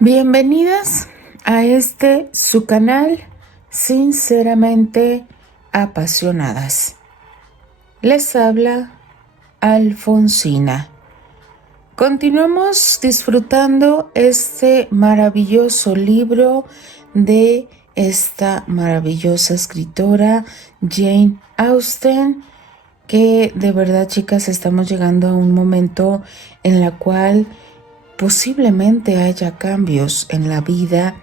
Bienvenidas a su canal Sinceramente Apasionadas. Les habla Alfonsina. Continuamos disfrutando este maravilloso libro de esta maravillosa escritora Jane Austen, que de verdad, chicas, estamos llegando a un momento en la cual posiblemente haya cambios en la vida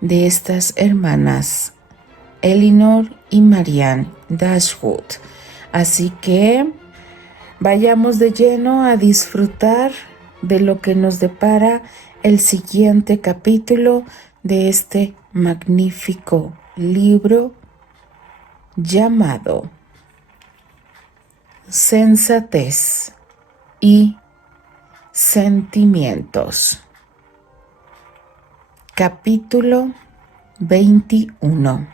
de estas hermanas, Elinor y Marianne Dashwood. Así que vayamos de lleno a disfrutar de lo que nos depara el siguiente capítulo de este magnífico libro llamado Sensatez y Sentimientos. Capítulo 21.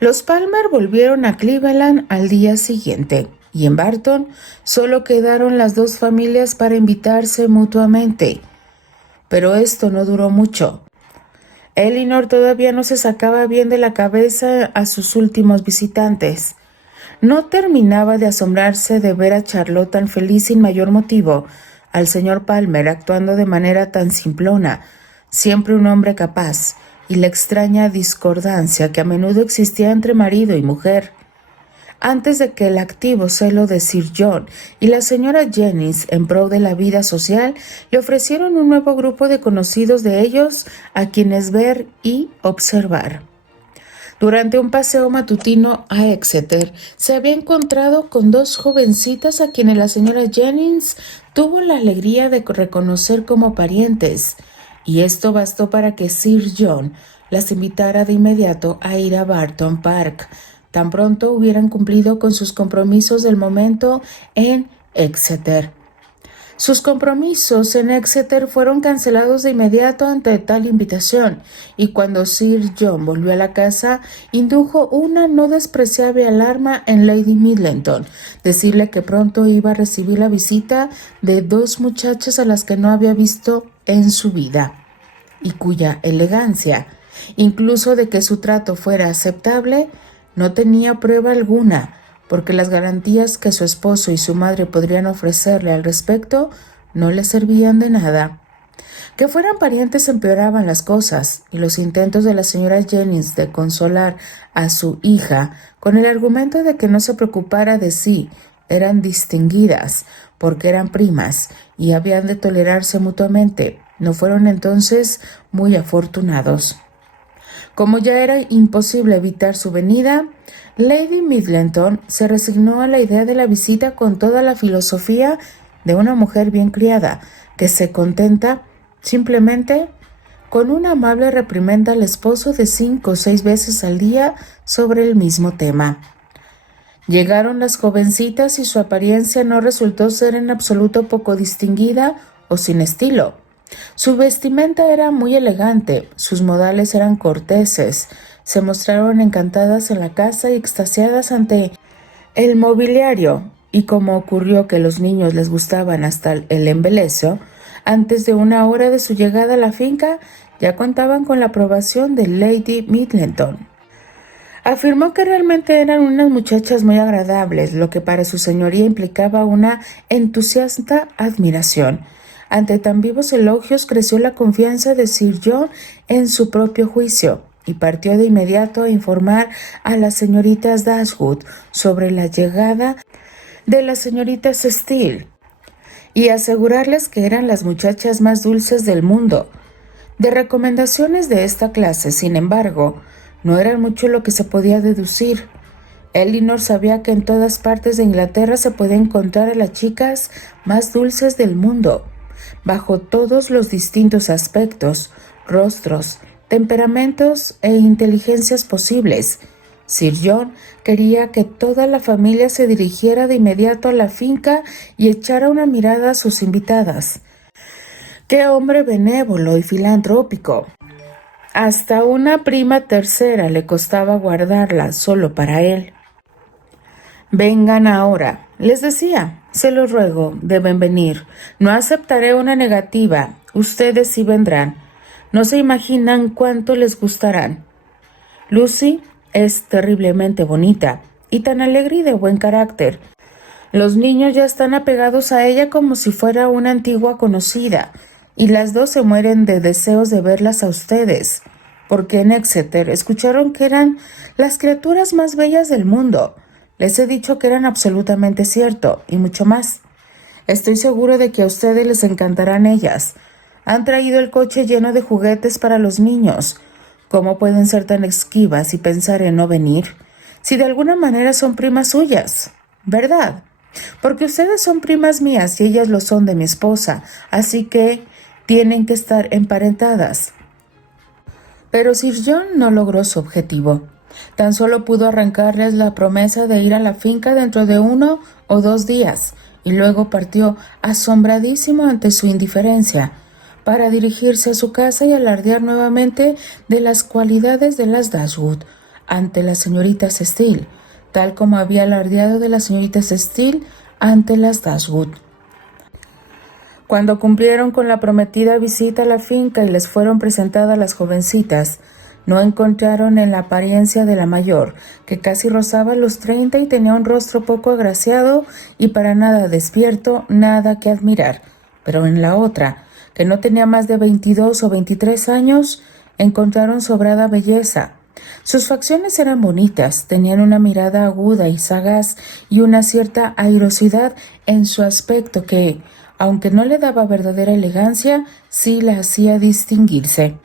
Los Palmer volvieron a Cleveland al día siguiente, y en Barton solo quedaron las dos familias para invitarse mutuamente. Pero esto no duró mucho. Elinor todavía no se sacaba bien de la cabeza a sus últimos visitantes. No terminaba de asombrarse de ver a Charlotte tan feliz sin mayor motivo, al señor Palmer actuando de manera tan simplona, siempre un hombre capaz, y la extraña discordancia que a menudo existía entre marido y mujer. Antes de que el activo celo de Sir John y la señora Jennings en pro de la vida social le ofrecieron un nuevo grupo de conocidos de ellos a quienes ver y observar. Durante un paseo matutino a Exeter, se había encontrado con dos jovencitas a quienes la señora Jennings tuvo la alegría de reconocer como parientes, y esto bastó para que Sir John las invitara de inmediato a ir a Barton Park, tan pronto hubieran cumplido con sus compromisos del momento en Exeter. Sus compromisos en Exeter fueron cancelados de inmediato ante tal invitación, y cuando Sir John volvió a la casa, indujo una no despreciable alarma en Lady Middleton, decirle que pronto iba a recibir la visita de dos muchachas a las que no había visto en su vida, y cuya elegancia, incluso de que su trato fuera aceptable, no tenía prueba alguna, porque las garantías que su esposo y su madre podrían ofrecerle al respecto no le servían de nada. Que fueran parientes empeoraban las cosas, y los intentos de la señora Jennings de consolar a su hija con el argumento de que no se preocupara de sí eran distinguidas, porque eran primas y habían de tolerarse mutuamente, no fueron entonces muy afortunados. Como ya era imposible evitar su venida, Lady Middleton se resignó a la idea de la visita con toda la filosofía de una mujer bien criada, que se contenta simplemente con una amable reprimenda al esposo de 5 o 6 veces al día sobre el mismo tema. Llegaron las jovencitas y su apariencia no resultó ser en absoluto poco distinguida o sin estilo. Su vestimenta era muy elegante, sus modales eran corteses, se mostraron encantadas en la casa y extasiadas ante el mobiliario, y como ocurrió que los niños les gustaban hasta el embeleso, antes de una hora de su llegada a la finca ya contaban con la aprobación de Lady Middleton. Afirmó que realmente eran unas muchachas muy agradables, lo que para su señoría implicaba una entusiasta admiración. Ante tan vivos elogios creció la confianza de Sir John en su propio juicio, y partió de inmediato a informar a las señoritas Dashwood sobre la llegada de las señoritas Steele, y asegurarles que eran las muchachas más dulces del mundo. De recomendaciones de esta clase, sin embargo, no era mucho lo que se podía deducir. Elinor sabía que en todas partes de Inglaterra se podía encontrar a las chicas más dulces del mundo, bajo todos los distintos aspectos, rostros, temperamentos e inteligencias posibles. Sir John quería que toda la familia se dirigiera de inmediato a la finca y echara una mirada a sus invitadas. ¡Qué hombre benévolo y filantrópico! Hasta una prima tercera le costaba guardarla solo para él. «Vengan ahora», les decía, Se los ruego, deben venir. No aceptaré una negativa. Ustedes sí vendrán. No se imaginan cuánto les gustarán. Lucy es terriblemente bonita y tan alegre y de buen carácter. Los niños ya están apegados a ella como si fuera una antigua conocida, y las dos se mueren de deseos de verlas a ustedes, porque en Exeter escucharon que eran las criaturas más bellas del mundo. Les he dicho que eran absolutamente cierto, y mucho más. Estoy seguro de que a ustedes les encantarán ellas. Han traído el coche lleno de juguetes para los niños. ¿Cómo pueden ser tan esquivas y pensar en no venir? Si de alguna manera son primas suyas, ¿verdad? Porque ustedes son primas mías y ellas lo son de mi esposa, así que tienen que estar emparentadas. Pero Sir John no logró su objetivo. Tan solo pudo arrancarles la promesa de ir a la finca dentro de 1 o 2 días, y luego partió asombradísimo ante su indiferencia, para dirigirse a su casa y alardear nuevamente de las cualidades de las Dashwood ante las señoritas Steele, tal como había alardeado de las señoritas Steele ante las Dashwood. Cuando cumplieron con la prometida visita a la finca y les fueron presentadas las jovencitas, no encontraron en la apariencia de la mayor, que casi rozaba los 30 y tenía un rostro poco agraciado y para nada despierto, nada que admirar, pero en la otra, que no tenía más de 22 o 23 años, encontraron sobrada belleza. Sus facciones eran bonitas, tenían una mirada aguda y sagaz y una cierta airosidad en su aspecto que, aunque no le daba verdadera elegancia, sí la hacía distinguirse.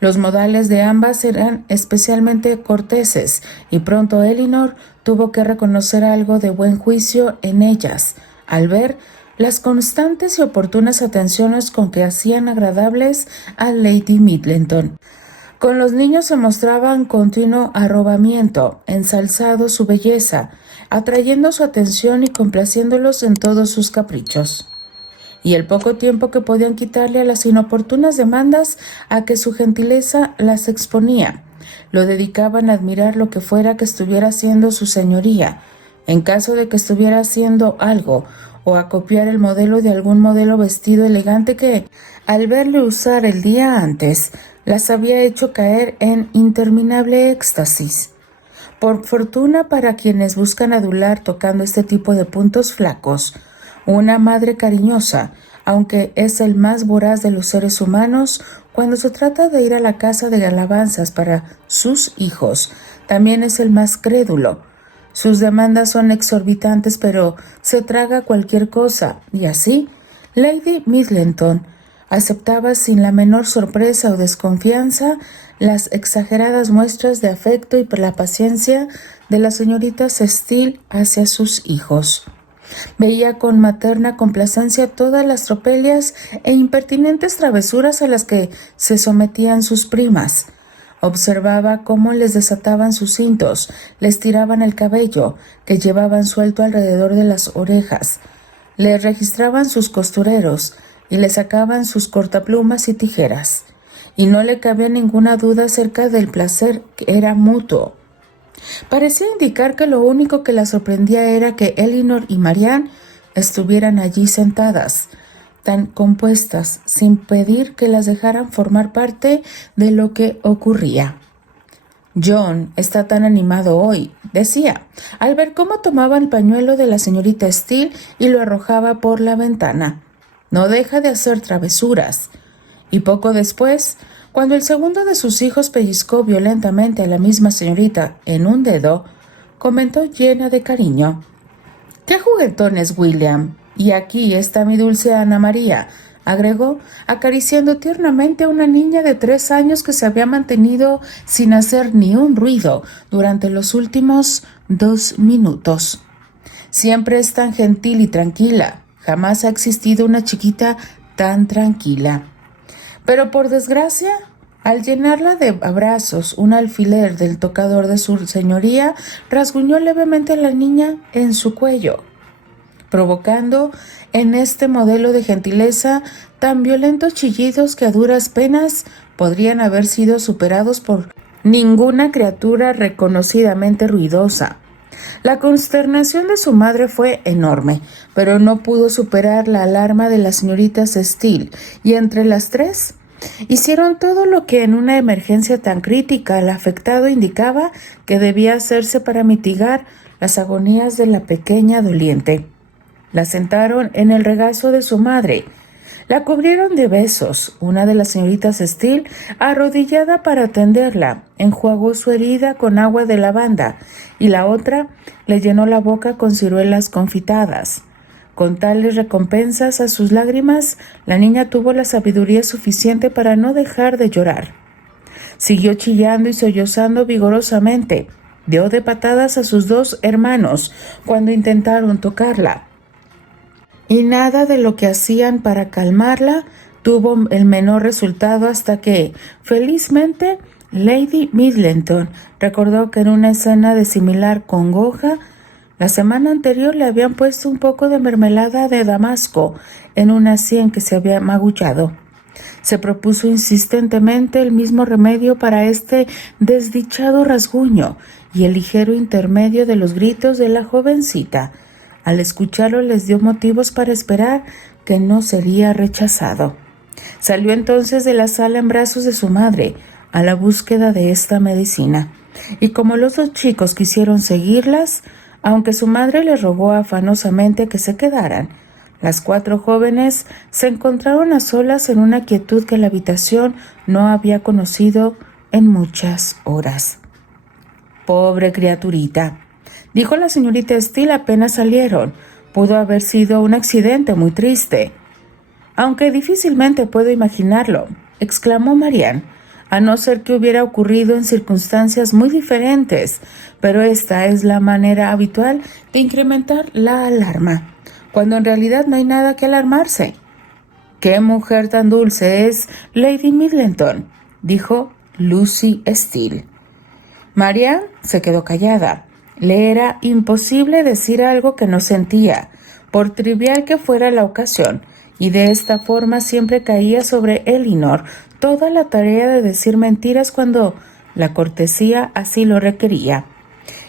Los modales de ambas eran especialmente corteses, y pronto Elinor tuvo que reconocer algo de buen juicio en ellas, al ver las constantes y oportunas atenciones con que hacían agradables a Lady Middleton. Con los niños se mostraban continuo arrobamiento, ensalzando su belleza, atrayendo su atención y complaciéndolos en todos sus caprichos. Y el poco tiempo que podían quitarle a las inoportunas demandas a que su gentileza las exponía, lo dedicaban a admirar lo que fuera que estuviera haciendo su señoría, en caso de que estuviera haciendo algo, o a copiar el modelo de algún modelo vestido elegante que, al verle usar el día antes, las había hecho caer en interminable éxtasis. Por fortuna para quienes buscan adular tocando este tipo de puntos flacos, una madre cariñosa, aunque es el más voraz de los seres humanos, cuando se trata de ir a la casa de alabanzas para sus hijos, también es el más crédulo. Sus demandas son exorbitantes, pero se traga cualquier cosa, y así, Lady Middleton aceptaba sin la menor sorpresa o desconfianza las exageradas muestras de afecto y la paciencia de las señoritas Steele hacia sus hijos. Veía con materna complacencia todas las tropelías e impertinentes travesuras a las que se sometían sus primas. Observaba cómo les desataban sus cintos, les tiraban el cabello, que llevaban suelto alrededor de las orejas, les registraban sus costureros y le sacaban sus cortaplumas y tijeras. Y no le cabía ninguna duda acerca del placer que era mutuo. Parecía indicar que lo único que la sorprendía era que Elinor y Marianne estuvieran allí sentadas, tan compuestas, sin pedir que las dejaran formar parte de lo que ocurría. John está tan animado hoy, decía, al ver cómo tomaba el pañuelo de la señorita Steele y lo arrojaba por la ventana. No deja de hacer travesuras. Y poco después, cuando el segundo de sus hijos pellizcó violentamente a la misma señorita en un dedo, comentó llena de cariño: «¡Qué juguetón es William! Y aquí está mi dulce Ana María», agregó, acariciando tiernamente a una niña de 3 años que se había mantenido sin hacer ni un ruido durante los últimos 2 minutos. «Siempre es tan gentil y tranquila. Jamás ha existido una chiquita tan tranquila». Pero por desgracia, al llenarla de abrazos, un alfiler del tocador de su señoría rasguñó levemente a la niña en su cuello, provocando en este modelo de gentileza tan violentos chillidos que a duras penas podrían haber sido superados por ninguna criatura reconocidamente ruidosa. La consternación de su madre fue enorme, pero no pudo superar la alarma de las señoritas Steele, y entre las tres hicieron todo lo que en una emergencia tan crítica el afectado indicaba que debía hacerse para mitigar las agonías de la pequeña doliente. La sentaron en el regazo de su madre. La cubrieron de besos. Una de las señoritas Steele, arrodillada para atenderla, enjuagó su herida con agua de lavanda y la otra le llenó la boca con ciruelas confitadas. Con tales recompensas a sus lágrimas, la niña tuvo la sabiduría suficiente para no dejar de llorar. Siguió chillando y sollozando vigorosamente. Dio de patadas a sus dos hermanos cuando intentaron tocarla. Y nada de lo que hacían para calmarla tuvo el menor resultado hasta que, felizmente, Lady Middleton recordó que en una escena de similar congoja, la semana anterior le habían puesto un poco de mermelada de damasco en una sien que se había magullado. Se propuso insistentemente el mismo remedio para este desdichado rasguño y el ligero intermedio de los gritos de la jovencita. Al escucharlo les dio motivos para esperar que no sería rechazado. Salió entonces de la sala en brazos de su madre a la búsqueda de esta medicina, y como los dos chicos quisieron seguirlas, aunque su madre les rogó afanosamente que se quedaran, las cuatro jóvenes se encontraron a solas en una quietud que la habitación no había conocido en muchas horas. «Pobre criaturita», dijo la señorita Steele apenas salieron. «Pudo haber sido un accidente muy triste». «Aunque difícilmente puedo imaginarlo», exclamó Marianne, «a no ser que hubiera ocurrido en circunstancias muy diferentes, pero esta es la manera habitual de incrementar la alarma, cuando en realidad no hay nada que alarmarse». «¡Qué mujer tan dulce es Lady Middleton!», dijo Lucy Steele. Marianne se quedó callada. Le era imposible decir algo que no sentía, por trivial que fuera la ocasión, y de esta forma siempre caía sobre Elinor toda la tarea de decir mentiras cuando la cortesía así lo requería.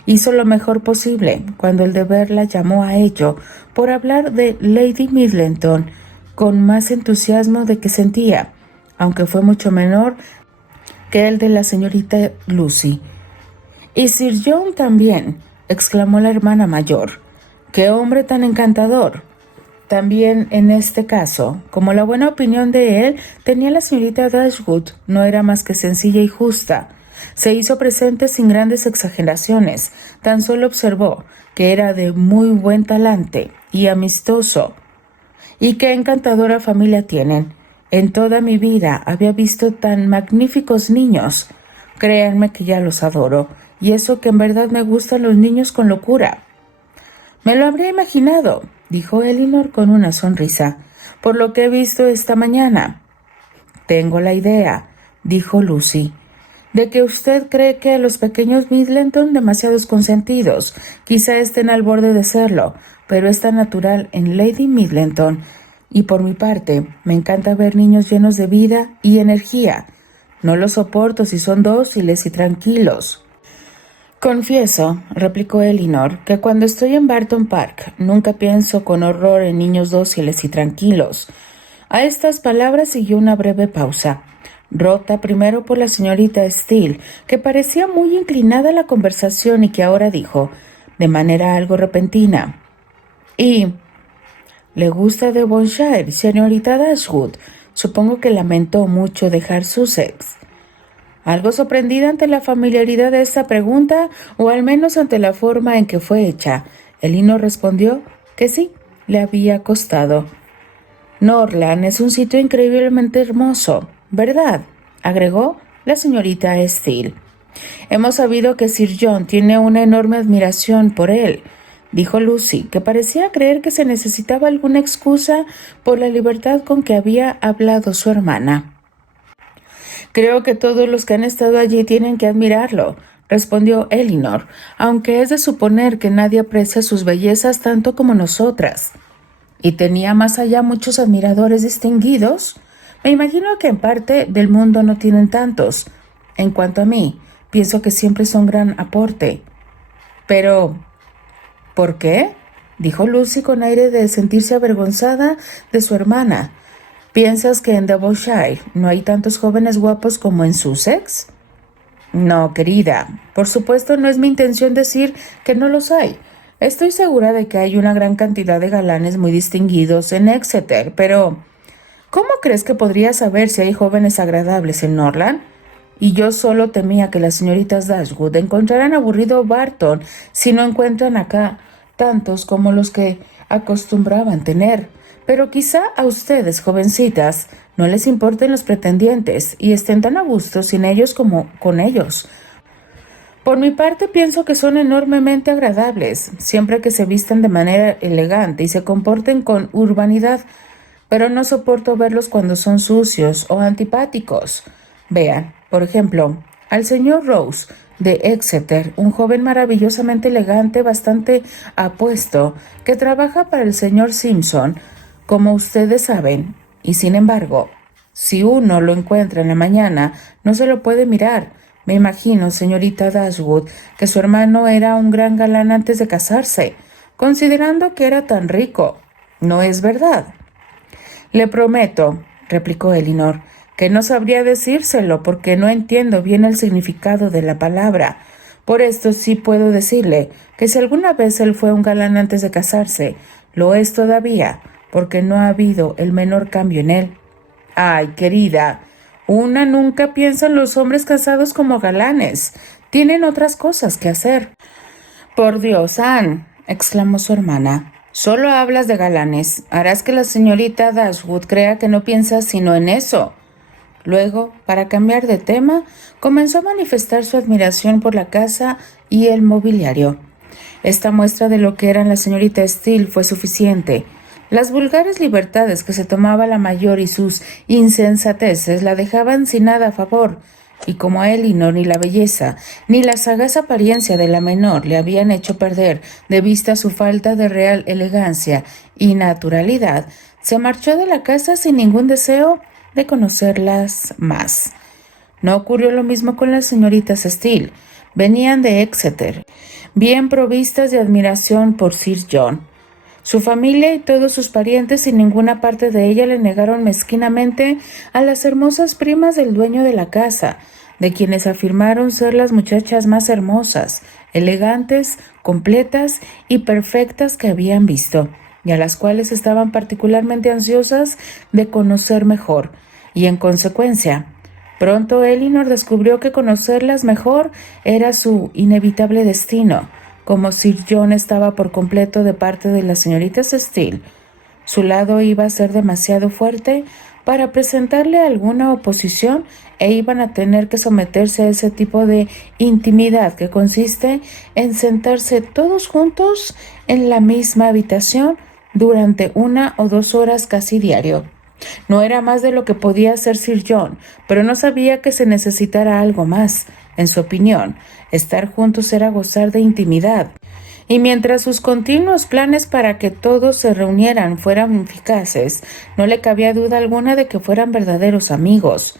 Hizo lo mejor posible cuando el deber la llamó a ello por hablar de Lady Middleton con más entusiasmo de que sentía, aunque fue mucho menor que el de la señorita Lucy. «Y Sir John también», exclamó la hermana mayor. «¡Qué hombre tan encantador!». También en este caso, como la buena opinión de él tenía la señorita Dashwood no era más que sencilla y justa, se hizo presente sin grandes exageraciones. Tan solo observó que era de muy buen talante y amistoso. «¿Y qué encantadora familia tienen? En toda mi vida había visto tan magníficos niños. Créanme que ya los adoro, y eso que en verdad me gustan los niños con locura». «Me lo habría imaginado», dijo Elinor con una sonrisa, «por lo que he visto esta mañana». «Tengo la idea», dijo Lucy, «de que usted cree que a los pequeños Middleton demasiados consentidos, quizá estén al borde de serlo, pero es tan natural en Lady Middleton, y por mi parte me encanta ver niños llenos de vida y energía. No los soporto si son dóciles y tranquilos». «Confieso», replicó Elinor, «que cuando estoy en Barton Park nunca pienso con horror en niños dóciles y tranquilos». A estas palabras siguió una breve pausa, rota primero por la señorita Steele, que parecía muy inclinada a la conversación y que ahora dijo, de manera algo repentina: «¿Y le gusta Devonshire, señorita Dashwood? Supongo que lamentó mucho dejar Sussex». Algo sorprendida ante la familiaridad de esta pregunta, o al menos ante la forma en que fue hecha, Elinor respondió que sí, le había costado. «Norland es un sitio increíblemente hermoso, ¿verdad?», agregó la señorita Steele. «Hemos sabido que Sir John tiene una enorme admiración por él», dijo Lucy, que parecía creer que se necesitaba alguna excusa por la libertad con que había hablado su hermana. «Creo que todos los que han estado allí tienen que admirarlo», respondió Elinor, «aunque es de suponer que nadie aprecia sus bellezas tanto como nosotras». «¿Y tenía más allá muchos admiradores distinguidos? Me imagino que en parte del mundo no tienen tantos. En cuanto a mí, pienso que siempre son gran aporte». «Pero ¿Por qué?, dijo Lucy con aire de sentirse avergonzada de su hermana. ¿Piensas que en Devonshire no hay tantos jóvenes guapos como en Sussex? No, querida, por supuesto no es mi intención decir que no los hay. Estoy segura de que hay una gran cantidad de galanes muy distinguidos en Exeter, pero ¿cómo crees que podría saber si hay jóvenes agradables en Norland? Y yo solo temía que las señoritas Dashwood encontraran aburrido Barton si no encuentran acá tantos como los que acostumbraban tener. Pero quizá a ustedes, jovencitas, no les importen los pretendientes y estén tan a gusto sin ellos como con ellos. Por mi parte, pienso que son enormemente agradables, siempre que se vistan de manera elegante y se comporten con urbanidad, pero no soporto verlos cuando son sucios o antipáticos. Vean, por ejemplo, al señor Rose de Exeter, un joven maravillosamente elegante, bastante apuesto, que trabaja para el señor Simpson, como ustedes saben, y sin embargo, si uno lo encuentra en la mañana, no se lo puede mirar. Me imagino, señorita Dashwood, que su hermano era un gran galán antes de casarse, considerando que era tan rico. ¿No es verdad? Le prometo, replicó Elinor, que no sabría decírselo porque no entiendo bien el significado de la palabra. Por esto sí puedo decirle que si alguna vez él fue un galán antes de casarse, lo es todavía, porque no ha habido el menor cambio en él. Ay, querida, una nunca piensa en los hombres casados como galanes. Tienen otras cosas que hacer. Por Dios, Anne, exclamó su hermana, solo hablas de galanes. Harás que la señorita Dashwood crea que no piensas sino en eso. Luego, para cambiar de tema, comenzó a manifestar su admiración por la casa y el mobiliario. Esta muestra de lo que era la señorita Steele fue suficiente. Las vulgares libertades que se tomaba la mayor y sus insensateces la dejaban sin nada a favor, y como a Elinor ni la belleza ni la sagaz apariencia de la menor le habían hecho perder de vista su falta de real elegancia y naturalidad, se marchó de la casa sin ningún deseo de conocerlas más. No ocurrió lo mismo con las señoritas Steele. Venían de Exeter, bien provistas de admiración por Sir John. Su familia y todos sus parientes sin ninguna parte de ella le negaron mezquinamente a las hermosas primas del dueño de la casa, de quienes afirmaron ser las muchachas más hermosas, elegantes, completas y perfectas que habían visto, y a las cuales estaban particularmente ansiosas de conocer mejor, y en consecuencia, pronto Elinor descubrió que conocerlas mejor era su inevitable destino. Como Sir John estaba por completo de parte de las señoritas Steele, su lado iba a ser demasiado fuerte para presentarle alguna oposición e iban a tener que someterse a ese tipo de intimidad que consiste en sentarse todos juntos en la misma habitación durante 1 o 2 horas casi diario. No era más de lo que podía hacer Sir John, pero no sabía que se necesitara algo más. En su opinión, estar juntos era gozar de intimidad. Y mientras sus continuos planes para que todos se reunieran fueran eficaces, no le cabía duda alguna de que fueran verdaderos amigos.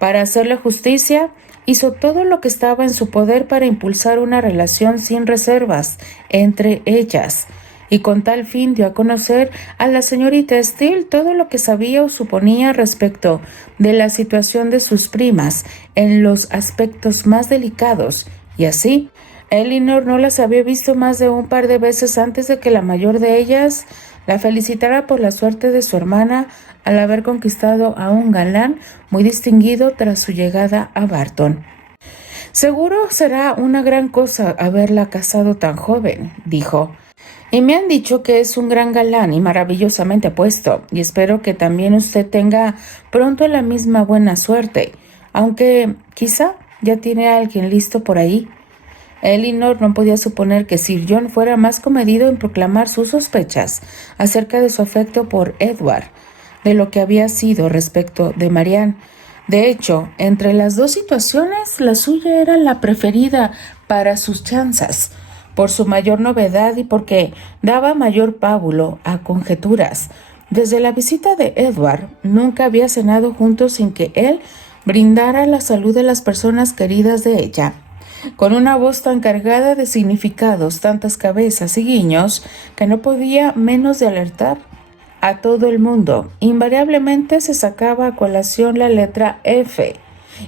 Para hacerle justicia, hizo todo lo que estaba en su poder para impulsar una relación sin reservas entre ellas, y con tal fin dio a conocer a la señorita Steele todo lo que sabía o suponía respecto de la situación de sus primas en los aspectos más delicados, y así Elinor no las había visto más de un par de veces antes de que la mayor de ellas la felicitara por la suerte de su hermana al haber conquistado a un galán muy distinguido tras su llegada a Barton. Seguro será una gran cosa haberla casado tan joven, dijo. Y me han dicho que es un gran galán y maravillosamente apuesto, y espero que también usted tenga pronto la misma buena suerte, aunque quizá ya tiene a alguien listo por ahí. Elinor no podía suponer que Sir John fuera más comedido en proclamar sus sospechas acerca de su afecto por Edward, de lo que había sido respecto de Marianne. De hecho, entre las dos situaciones, la suya era la preferida para sus chanzas, por su mayor novedad y porque daba mayor pábulo a conjeturas. Desde la visita de Edward, nunca había cenado juntos sin que él brindara la salud de las personas queridas de ella. con una voz tan cargada de significados, tantas cabezas y guiños, que no podía menos de alertar a todo el mundo. Invariablemente se sacaba a colación la letra F,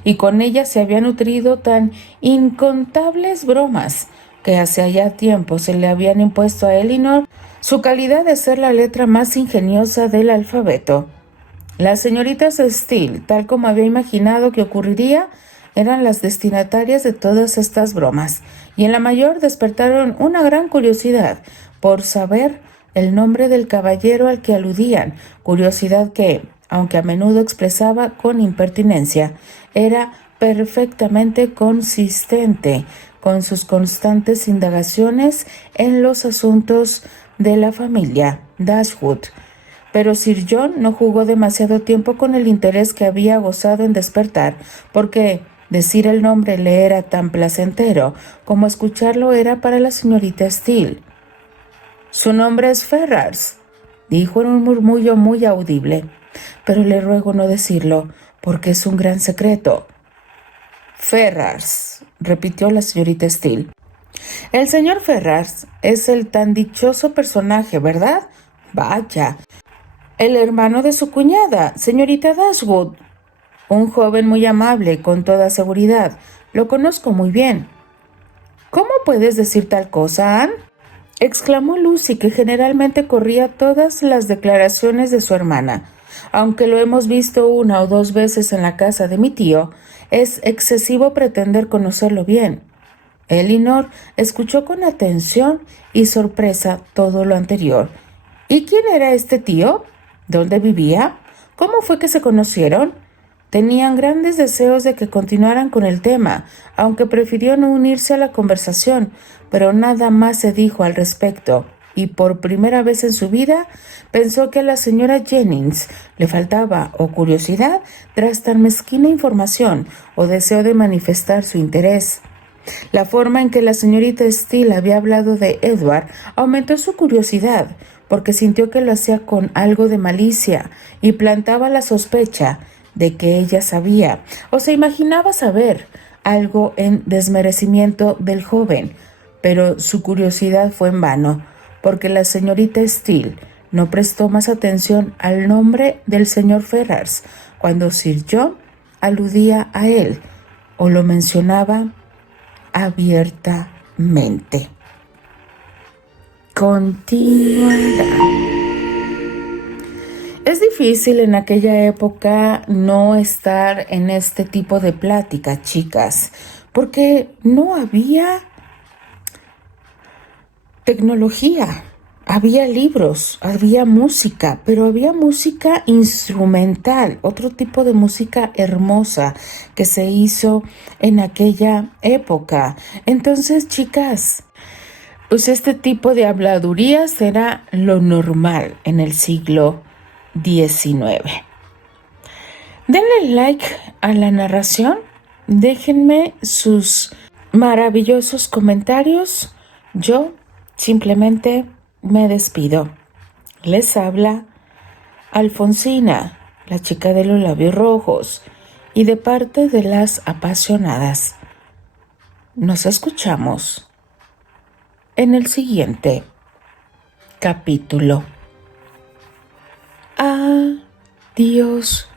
y con ella se había nutrido tan incontables bromas que hace ya tiempo se le habían impuesto a Elinor su calidad de ser la letra más ingeniosa del alfabeto. Las señoritas Steele, tal como había imaginado que ocurriría, eran las destinatarias de todas estas bromas, y en la mayor despertaron una gran curiosidad por saber el nombre del caballero al que aludían, curiosidad que, aunque a menudo expresaba con impertinencia, era perfectamente consistente con sus constantes indagaciones en los asuntos de la familia Dashwood. Pero Sir John no jugó demasiado tiempo con el interés que había gozado en despertar, porque decir el nombre le era tan placentero como escucharlo era para la señorita Steele. «Su nombre es Ferrars», dijo en un murmullo muy audible, «pero le ruego no decirlo, porque es un gran secreto». «Ferrars», repitió la señorita Steele. «El señor Ferrars es el tan dichoso personaje, ¿verdad? Vaya, el hermano de su cuñada, señorita Dashwood. Un joven muy amable, con toda seguridad. Lo conozco muy bien». «¿Cómo puedes decir tal cosa, Anne?», exclamó Lucy, que generalmente corría todas las declaraciones de su hermana. «Aunque lo hemos visto una o dos veces en la casa de mi tío, es excesivo pretender conocerlo bien». Elinor escuchó con atención y sorpresa todo lo anterior. ¿Y quién era este tío? ¿Dónde vivía? ¿Cómo fue que se conocieron? Tenían grandes deseos de que continuaran con el tema, aunque prefirió no unirse a la conversación, pero nada más se dijo al respecto, y por primera vez en su vida pensó que a la señora Jennings le faltaba o curiosidad tras tan mezquina información o deseo de manifestar su interés. La forma en que la señorita Steele había hablado de Edward aumentó su curiosidad, porque sintió que lo hacía con algo de malicia y plantaba la sospecha de que ella sabía o se imaginaba saber algo en desmerecimiento del joven, pero su curiosidad fue en vano, porque la señorita Steele no prestó más atención al nombre del señor Ferrars cuando Sir John aludía a él o lo mencionaba abiertamente. Continuará. Es difícil en aquella época no estar en este tipo de plática, chicas, porque no había tecnología, había libros, había música, pero había música instrumental, otro tipo de música hermosa que se hizo en aquella época. Entonces, chicas, pues este tipo de habladurías era lo normal en el siglo XIX. Denle like a la narración, déjenme sus maravillosos comentarios. Yo simplemente me despido. Les habla Alfonsina, la chica de los labios rojos, y de parte de las apasionadas. Nos escuchamos en el siguiente capítulo. Adiós.